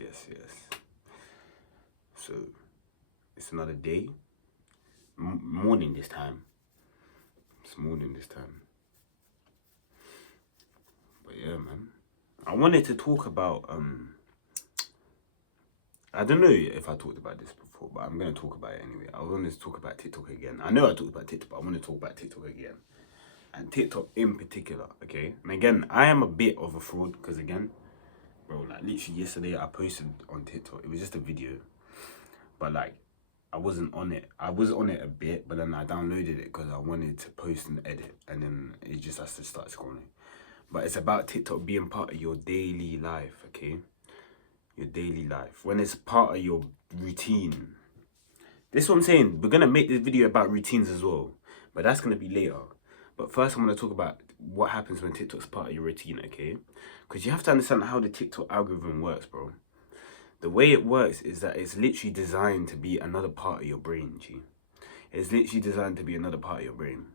yes. So, it's another day. Morning this time. It's morning this time. But yeah, man. I wanted to talk about, I don't know if I talked about this before, but I'm going to talk about it anyway. I wanted to talk about TikTok again. I know I talked about TikTok, but I want to talk about TikTok again. And TikTok in particular, okay? And again, I am a bit of a fraud because, again, bro, like literally yesterday I posted on TikTok. It was just a video, but like I wasn't on it. I was on it a bit, but then I downloaded it because I wanted to post and edit, and then it just has to start scrolling. But it's about TikTok being part of your daily life, okay? Your daily life. When it's part of your routine. This is what I'm saying. We're gonna make this video about routines as well, but that's gonna be later. But first, I'm gonna talk about what happens when TikTok's part of your routine, okay? Because you have to understand how the TikTok algorithm works, bro. The way it works is that it's literally designed to be another part of your brain, G. It's literally designed to be another part of your brain.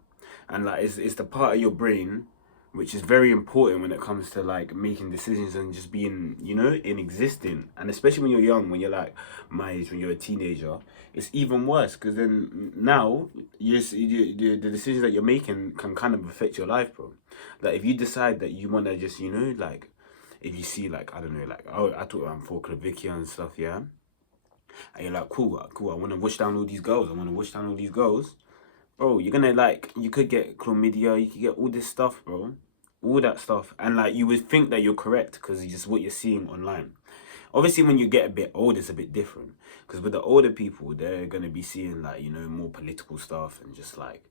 And like, it's the part of your brain which is very important when it comes to like making decisions and just being, you know, in existing. And especially when you're young, when you're like my age, when you're a teenager, it's even worse because then now the decisions that you're making can kind of affect your life, bro. Like if you decide that you want to just, you know, like if you see like, I don't know, like, oh, I talk about for clavicular and stuff, yeah. And you're like, cool, I want to wash down all these girls. Bro, you're gonna like, you could get chlamydia, you could get all this stuff, bro. All that stuff. And like, you would think that you're correct because it's just what you're seeing online. Obviously, when you get a bit older, it's a bit different. Because with the older people, they're gonna be seeing like, you know, more political stuff and just like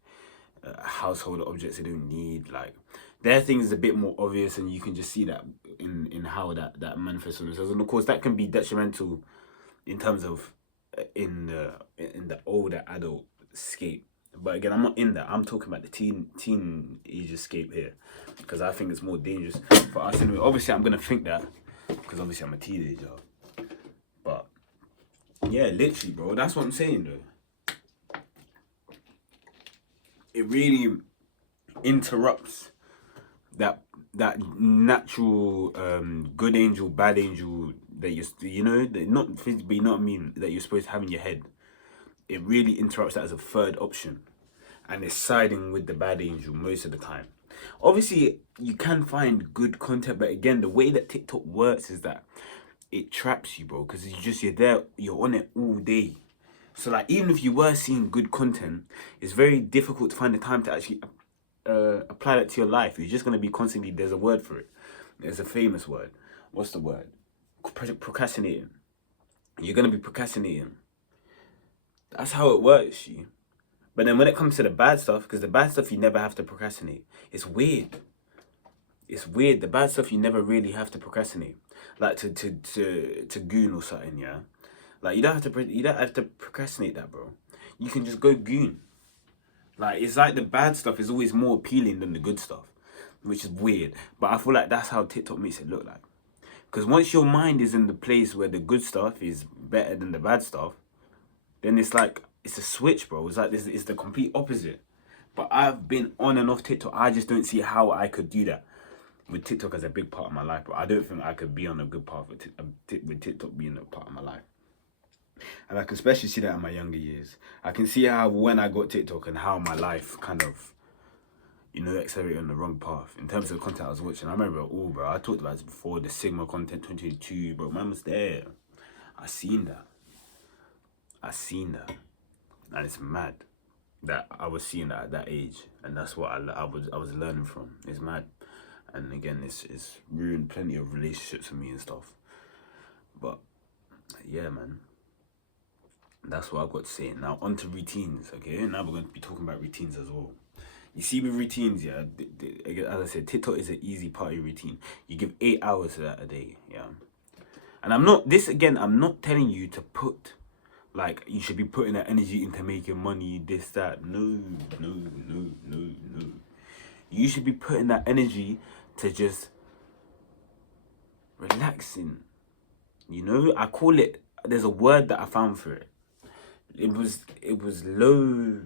household objects they don't need. Like, their things is a bit more obvious and you can just see that in how that manifests on themselves. And of course, that can be detrimental in terms of in the older adult scape. But again, I'm not in that. I'm talking about the teenage escape here, because I think it's more dangerous for us. Anyway, obviously, I'm gonna think that because obviously I'm a teenager. But yeah, literally, bro, that's what I'm saying, though. It really interrupts that natural good angel, bad angel that you know, that not physically, you know what I mean, that you're supposed to have in your head. It really interrupts that as a third option, and it's siding with the bad angel most of the time. Obviously, you can find good content, but again, the way that TikTok works is that it traps you, bro, because you're there, you're on it all day. So like, even if you were seeing good content, it's very difficult to find the time to actually apply that to your life. You're just gonna be constantly, there's a word for it. There's a famous word. What's the word? Procrastinating. You're gonna be procrastinating. That's how it works, you. But then when it comes to the bad stuff, because the bad stuff you never have to procrastinate. It's weird. It's weird. The bad stuff you never really have to procrastinate. Like to goon or something, yeah. Like you don't have to procrastinate that, bro. You can just go goon. Like it's like the bad stuff is always more appealing than the good stuff, which is weird. But I feel like that's how TikTok makes it look like. Because once your mind is in the place where the good stuff is better than the bad stuff, then it's like, it's a switch, bro. It's like this is the complete opposite. But I've been on and off TikTok. I just don't see how I could do that with TikTok as a big part of my life, bro. I don't think I could be on a good path with TikTok being a part of my life. And I can especially see that in my younger years. I can see how when I got TikTok and how my life kind of, you know, accelerated on the wrong path in terms of the content I was watching. I remember, oh, bro, I talked about this before, the Sigma content 2022, bro. Man was there. I seen that. And it's mad that I was seeing that at that age, and that's what I was learning from. It's mad, and again, it's ruined plenty of relationships for me and stuff. But yeah, man, that's what I've got to say. Now on to routines, okay? Now we're going to be talking about routines as well. You see, with routines, yeah, as I said, TikTok is an easy part of your routine. You give 8 hours to that a day, yeah. And I'm not telling you to put, like, you should be putting that energy into making money, this, that. No. You should be putting that energy to just relaxing. You know, I call it, there's a word that I found for it. It was low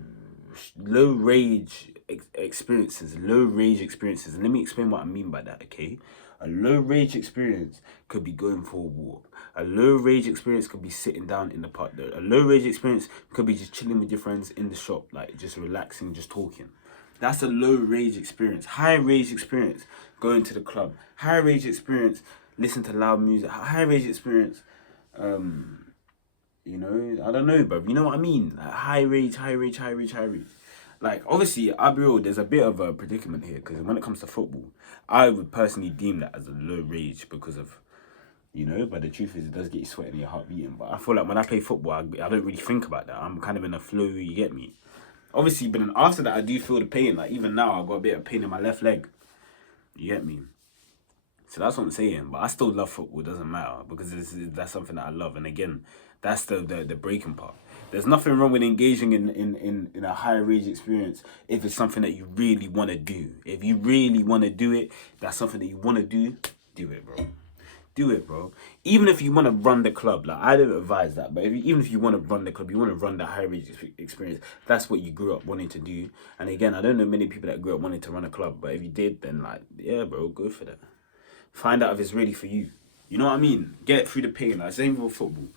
rage experiences. And let me explain what I mean by that, okay? A low rage experience could be going for a walk. A low rage experience could be sitting down in the park. A low rage experience could be just chilling with your friends in the shop, like just relaxing, just talking. That's a low rage experience. High rage experience, going to the club. High rage experience, listen to loud music. High rage experience, you know, I don't know, bro. You know what I mean? Like high rage. Like, obviously, I'll be real, there's a bit of a predicament here, because when it comes to football, I would personally deem that as a low rage because of, you know, but the truth is it does get you sweating and your heart beating. But I feel like when I play football, I don't really think about that. I'm kind of in a flow, you get me? Obviously, but then after that, I do feel the pain. Like, even now, I've got a bit of pain in my left leg. You get me? So that's what I'm saying. But I still love football, it doesn't matter, because that's something that I love. And again, that's the breaking part. There's nothing wrong with engaging in a high rage experience if it's something that you really want to do. If you really want to do it, that's something that you want to do it, bro. Do it, bro. Even if you want to run the club, like, I don't advise that, but even if you want to run the club, you want to run the high rage experience, that's what you grew up wanting to do. And again, I don't know many people that grew up wanting to run a club, but if you did, then, like, yeah, bro, go for that. Find out if it's really for you. You know what I mean? Get it through the pain. Like, same with football.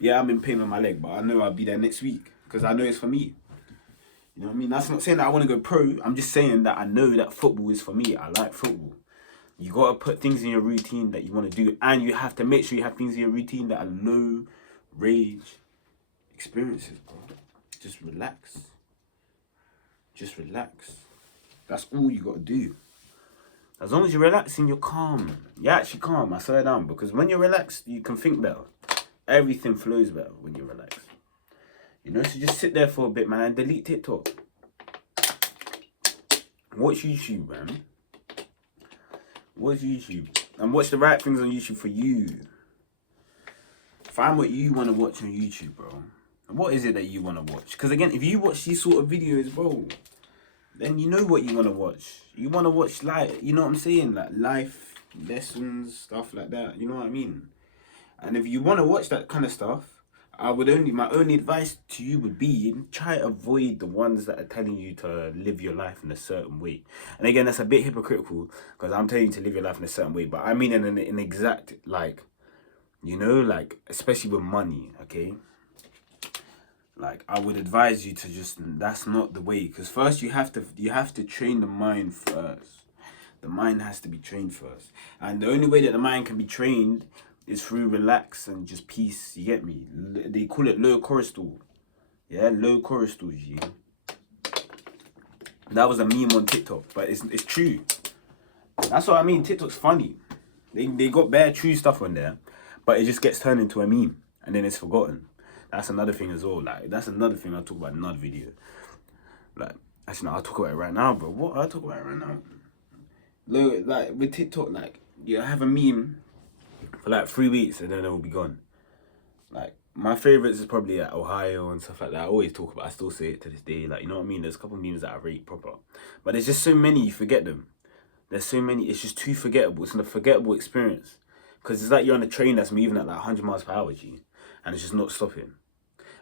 Yeah, I'm in pain with my leg, but I know I'll be there next week because I know it's for me. You know what I mean? That's not saying that I want to go pro. I'm just saying that I know that football is for me. I like football. You got to put things in your routine that you want to do, and you have to make sure you have things in your routine that are low rage experiences, bro. Just relax. Just relax. That's all you got to do. As long as you're relaxing, you're calm. You're actually calm. I slow down, because when you're relaxed, you can think better. Everything flows better when you're relaxed. You know, so just sit there for a bit, man, and delete TikTok. Watch YouTube, man. Watch YouTube. And watch the right things on YouTube for you. Find what you want to watch on YouTube, bro. And what is it that you want to watch? Because again, if you watch these sort of videos, bro, then you know what you want to watch. You want to watch, like, you know what I'm saying? Like, life lessons, stuff like that. You know what I mean? And if you want to watch that kind of stuff, my only advice to you would be, try to avoid the ones that are telling you to live your life in a certain way. And again, that's a bit hypocritical, because I'm telling you to live your life in a certain way, but I mean in an exact, like, you know, like, especially with money, okay? Like, I would advise you to just, that's not the way, because first you have to train the mind first. The mind has to be trained first. And the only way that the mind can be trained is through relax and just peace. You get me? They call it low cortisol. Yeah, low cortisol, G. That was a meme on TikTok, but it's true. That's what I mean. TikTok's funny. They got bare true stuff on there, but it just gets turned into a meme and then it's forgotten. That's another thing as well. Like, that's another thing I'll talk about in another video. Like, actually, no, I'll talk about it right now, bro. What? I'll talk about it right now. Look, like, with TikTok, like, you have a meme for like 3 weeks and then it will be gone. Like, my favorites is probably like Ohio and stuff like that. I always talk about, I still say it to this day. Like, you know what I mean? There's a couple of memes that I rate proper, but there's just so many, you forget them. There's so many, it's just too forgettable. It's an unforgettable experience, because it's like you're on a train that's moving at like 100 miles per hour, G, and it's just not stopping.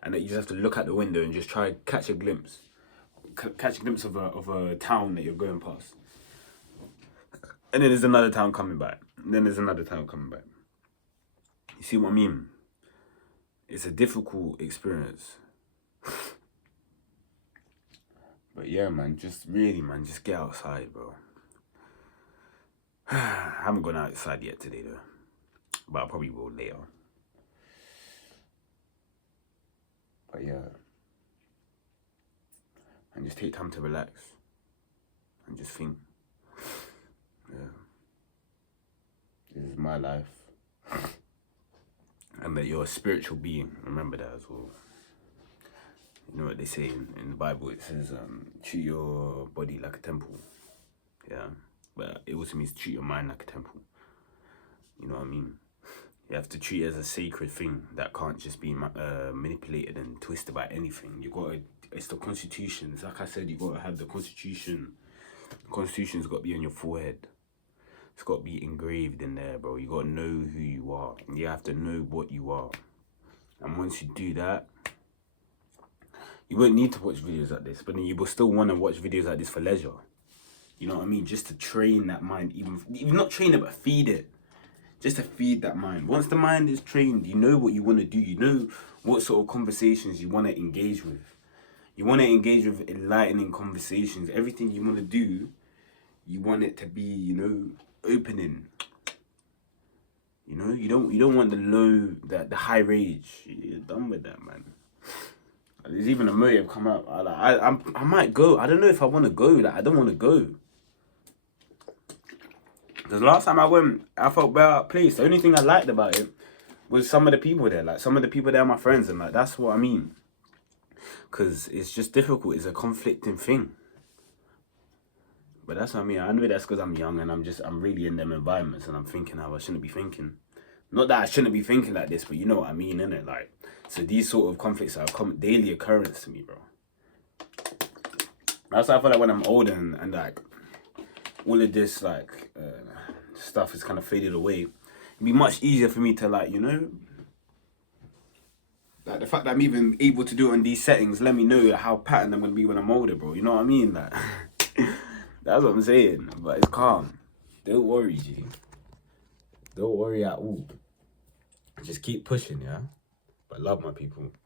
And that you just have to look out the window and just try to catch a glimpse of a town that you're going past. And then there's another town coming by. And then there's another town coming by. You see what I mean? It's a difficult experience. But yeah, man, just really, man, just get outside, bro. I haven't gone outside yet today, though. But I probably will later. But yeah. And just take time to relax. And just think. Yeah. This is my life. And that you're a spiritual being. Remember that as well. You know what they say in the Bible? It says, treat your body like a temple. Yeah. But it also means treat your mind like a temple. You know what I mean? You have to treat it as a sacred thing that can't just be manipulated and twisted by anything. You got to, it's the Constitution. Like I said, you got to have the Constitution. The Constitution's got to be on your forehead. It's got to be engraved in there, bro. You got to know who you are. You have to know what you are. And once you do that, you won't need to watch videos like this. But then you will still want to watch videos like this for leisure. You know what I mean? Just to train that mind, even not train it, but feed it. Just to feed that mind. Once the mind is trained, you know what you want to do. You know what sort of conversations you want to engage with. You want to engage with enlightening conversations. Everything you want to do, you want it to be, you know, opening. You know, you don't want the high rage. You're done with that, man. There's even a motive come up. I might go. I don't know if I want to go. Like, I don't want to go. Because last time I went, I felt better at place. The only thing I liked about it was some of the people there. Like, some of the people there are my friends, and like, that's what I mean. Because it's just difficult. It's a conflicting thing. But that's what I mean. I know that's because I'm young and I'm really in them environments and I'm thinking how I shouldn't be thinking. Not that I shouldn't be thinking like this, but you know what I mean, innit? Like, so these sort of conflicts are a daily occurrence to me, bro. That's why I feel like when I'm older and like, all of this, like, stuff is kind of faded away, it'd be much easier for me to, like, you know, like, the fact that I'm even able to do it in these settings, let me know how patterned I'm going to be when I'm older, bro. You know what I mean? Like, that's what I'm saying. But it's calm. Don't worry, G. Don't worry at all. Just keep pushing, yeah? But love my people.